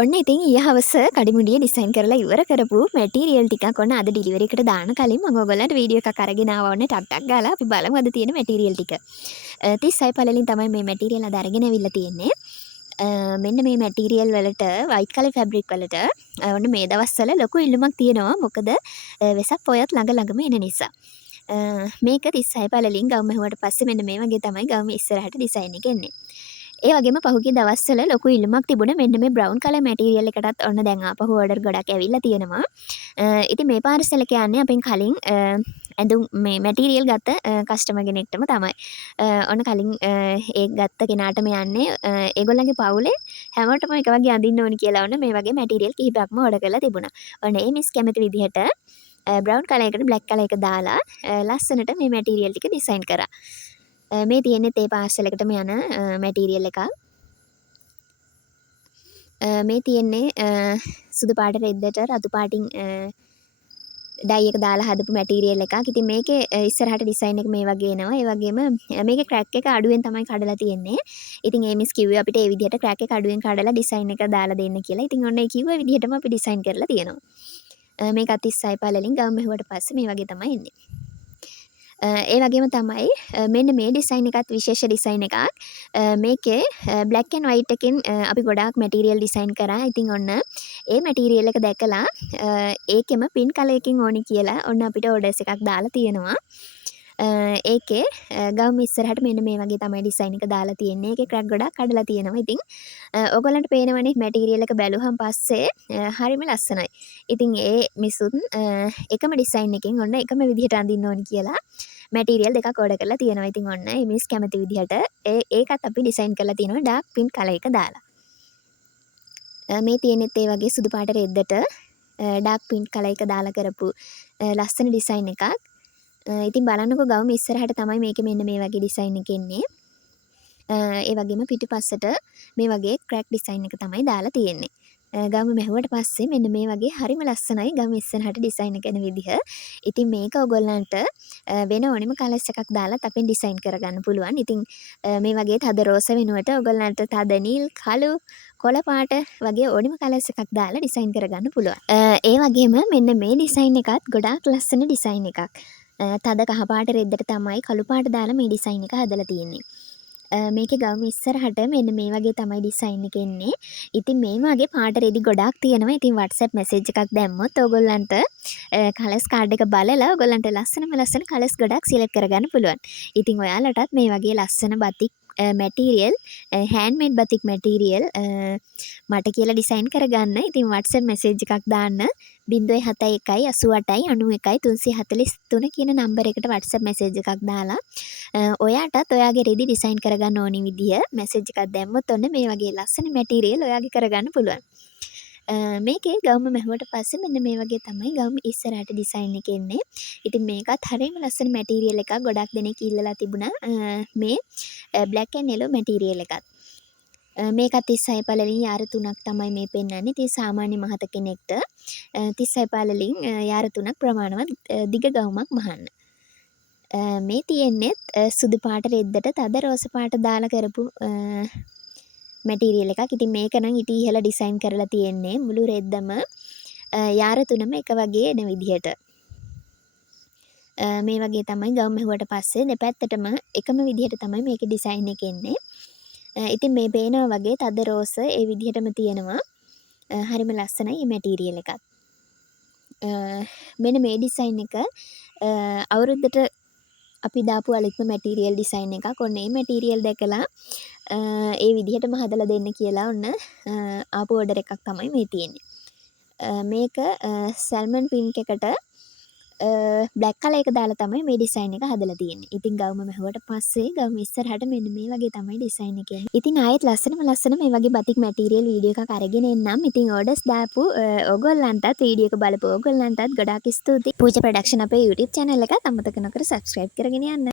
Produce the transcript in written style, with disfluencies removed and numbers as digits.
ඔන්න ඉතින් ඊයේ හවස කඩිමුඩිය ඩිසයින් කරලා ඉවර කරපු මැටීරියල් ටිකක් ඔන්න අද ඩිලිවරි එකට දාන කලින් මම ඔයගොල්ලන්ට වීඩියෝ එකක් අරගෙන ආවා. ඔන්න ටක් ටක් ගාලා අපි බලමු අද තියෙන මැටීරියල් ටික. 36 පළලින් තමයි මේ මැටීරියල් අද අරගෙන අවිල්ලා තියෙන්නේ. මෙන්න මේ මැටීරියල් වලට වයිට් කලර් ෆැබ්‍රික් වලට ඔන්න මේ දවස්වල ලොකු ඉල්ලුමක් තියෙනවා. මොකද වෙසක් පොයත් ළඟ එන නිසා. මේක 36 පළලින් ගවුම හැුවට පස්සේ මෙන්න මේ වගේ තමයි ගවුම ඉස්සරහට ඩිසයින් එක එන්නේ. ඒ වගේම පහුගිය දවස්වල ලොකු ඉල්ලුමක් තිබුණා මෙන්න මේ බ්‍රවුන් කලර් මැටීරියල් එකටත් ඔන්න දැන් ආපහු ඕඩර් ගොඩක් ඇවිල්ලා තියෙනවා. ඉතින් මේ පාර්සල් එක යන්නේ අපෙන් කලින් ඇඳුම් මේ මැටීරියල් ගත්ත කස්ටමර් කෙනෙක්ටම තමයි. ඔන්න කලින් ඒ ගත්ත කෙනාටම යන්නේ ඒගොල්ලන්ගේ පවුලේ හැමෝටම එක වගේ අඳින්න ඕනි කියලා ඔන්න මේ වගේ මැටීරියල් කිහිපයක්ම ඕඩර් කරලා තිබුණා. ඔන්න ඒ මිස් කැමති විදිහට බ්‍රවුන් කලර් එකට බ්ලැක් කලර් එක දාලා ලස්සනට මේ මැටීරියල් ටික ඩිසයින් කරා. මේ තියෙන්නේ ඒ පාර්සල් එකටම යන මැටීරියල් එකක්. මේ තියෙන්නේ සුදු පාට රෙද්දට රතු පාටින් ඩයි එක දාලා හදපු මැටීරියල් එකක්. ඉතින් මේකේ ඉස්සරහට ඩිසයින් එක මේ වගේ එනවා. ඒ වගේම මේකේ ක්‍රැක් එක අඩුවෙන් තමයි කඩලා තියෙන්නේ. ඉතින් ඒ මිස් කිව්වේ අපිට ඒ විදිහට ක්‍රැක් එක අඩුවෙන් කඩලා ඩිසයින් එක දාලා දෙන්න කියලා. ඉතින් ඔන්න ඒ කිව්ව විදිහටම අපි ඩිසයින් කරලා තියෙනවා. මේක 36 පළලින් ගවුම් මෙහුවට පස්සේ මේ වගේ තමයි එන්නේ. ඒ වගේම තමයි මෙන්න මේ ඩිසයින් එකත් විශේෂ ඩිසයින් එකක්. මේකේ බ්ලැක් ඇන්ඩ් වයිට් එකෙන් අපි ගොඩාක් මැටීරියල් ඩිසයින් කරා. ඉතින් ඔන්න ඒ මැටීරියල් එක දැකලා ඒකෙම පින් කලර් එකකින් ඕනි කියලා ඔන්න අපිට ඕඩර්ස් එකක් දාලා තියෙනවා. ඒකේ ගවුම ඉස්සරහට මෙන්න මේ වගේ තමයි ඩිසයින් එක දාලා තියෙන්නේ. ඒකේ ක්‍රැක් ගොඩක් කඩලා තියෙනවා. ඉතින් ඔයගොල්ලන්ට පේනවනේ මැටීරියල් එක බැලුවහම පස්සේ හරිම ලස්සනයි. ඉතින් ඒ මිසුත් එකම ඩිසයින් එකෙන් ඔන්න එකම විදිහට අඳින්න ඕනි කියලා මැටීරියල් දෙකක් ඕඩර් කරලා තියෙනවා. ඉතින් ඔන්න මේ මිස් කැමති විදිහට ඒකත් අපි ඩිසයින් කරලා තියෙනවා ඩාර්ක් පින්ක් කලර් එක දාලා. මේ තියෙනෙත් ඒ වගේ සුදු පාට රෙද්දට ඩාර්ක් පින්ක් කලර් එක දාලා කරපු ලස්සන ඩිසයින් එකක්. ඉතින් බලන්නකෝ ගවුම ඉස්සරහට තමයි මේක මෙන්න මේ වගේ ඩිසයින් එක එන්නේ. ඒ වගේම පිටුපස්සට මේ වගේ ක්‍රැක් ඩිසයින් එක තමයි දාලා තියෙන්නේ. ගවුම මෙහුවට පස්සේ මෙන්න මේ වගේ හරිම ලස්සනයි ගවුම ඉස්සරහට ඩිසයින් එක එන විදිහ. ඉතින් මේක ඔයගොල්ලන්ට වෙන ඕනෙම කලර්ස් එකක් දාලත් අපෙන් ඩිසයින් කරගන්න පුළුවන්. ඉතින් මේ වගේ තද රෝස වෙනුවට ඔයගොල්ලන්ට තද නිල්, කළු, කොළ පාට වගේ ඕනෙම කලර්ස් එකක් දාලා ඩිසයින් කරගන්න පුළුවන්. ඒ වගේම මෙන්න මේ ඩිසයින් එකත් ගොඩාක් ලස්සන ඩිසයින් එකක්. තද කහ පාට රෙද්දට තමයි කළු පාට දාලා මේ ඩිසයින් එක හදලා තියෙන්නේ. මේකේ ගවුම ඉස්සරහට මෙන්න මේ වගේ තමයි ඩිසයින් එක එන්නේ. ඉතින් මේ වගේ පාට රෙදි ගොඩාක් තියෙනවා. ඉතින් WhatsApp මැසේජ් එකක් දැම්මොත් ඕගොල්ලන්ට කලර්ස් කාඩ් එක බලලා ඕගොල්ලන්ට ලස්සන කලර්ස් ගොඩක් සිලෙක්ට් කරගන්න පුළුවන්. ඉතින් ඔයාලටත් මේ වගේ ලස්සන බතික් මැටීරියල් හෑන්ඩ්මේඩ් බතික් මැටීරියල් මට කියලා ඩිසයින් කරගන්න. ඉතින් WhatsApp මැසේජ් එකක් දාන්න 071 88 91 343 කියන නම්බර එකට WhatsApp මැසේජ් එකක් දාලා ඔයාටත් ඔයාගේ රෙදි ඩිසයින් කරගන්න ඕනි විදිය මැසේජ් එකක් දැම්මොත් ඔන්න මේ වගේ ලස්සන මැටීරියල් ඔයාගේ කරගන්න පුළුවන්. මේකේ ගවුම මැහුවට පස්සේ මෙන්න මේ වගේ තමයි ගවුම ඉස්සරහට ඩිසයින් එක එන්නේ. ඉතින් මේකත් හරියම ලස්සන මැටීරියල් එකක්. ගොඩක් දෙනෙක් ඉල්ලලා තිබුණා මේ බ්ලැක් ඇන්ඩ් යෙලෝ මැටීරියල් එකත්. මේකත් 36 පළලින් යාර 3ක් තමයි මේ පෙන්වන්නේ. ඉතින් සාමාන්‍ය මහත කෙනෙක්ට 36 පළලින් යාර 3ක් ප්‍රමාණවත් දිග ගවුමක් මහන්න. මේ තියෙන්නේත් සුදු පාට රෙද්දට තද රෝස පාට දාලා කරපු මැටීරියල් එකක්. ඉතින් මේක නම් ඉටි ඉහළ ඩිසයින් කරලා තියෙන්නේ මුළු රෙද්දම යාර 3ම එක වගේ එන විදිහට. මේ වගේ තමයි ගවුම මෙහුවට පස්සේ දෙපැත්තටම එකම විදිහට තමයි මේකේ ඩිසයින් එක එන්නේ. ඉතින් මේ පේනවා වගේ තද රෝස ඒ විදිහටම තියෙනවා. හරිම ලස්සනයි මේ මැටීරියල් එකත්. මෙන්න මේ ඩිසයින් එක අවුරුද්දට අපි දාපු අලුත්ම මැටීරියල් ඩිසයින් එකක්. ඔන්න මේ මැටීරියල් දැකලා ඒ විදිහටම හදලා දෙන්න කියලා ඔන්න ආපු ඕඩර් එකක් තමයි මේ තියෙන්නේ. මේක සල්මන් පින්ක් එකට බ්ලැක් කලර් එක දාලා තමයි මේ ඩිසයින් එක හදලා තියෙන්නේ. ඉතින් ගවුම මෙහුවට පස්සේ ගවුම ඉස්සරහට මෙන්න මේ වගේ තමයි ඩිසයින් එක එන්නේ. ඉතින් ආයෙත් ලස්සන මේ වගේ බතික් මැටීරියල් වීඩියෝ එකක් අරගෙන එන්නම්. ඉතින් ඕඩර්ස් දාපු ඕගොල්ලන්ටත් වීඩියෝ එක බලපු ඕගොල්ලන්ටත් ගොඩාක් ස්තුතියි. පූජා ප්‍රොඩක්ෂන් අපේ YouTube channel එක අමතක නොකර subscribe කරගෙන යන්න.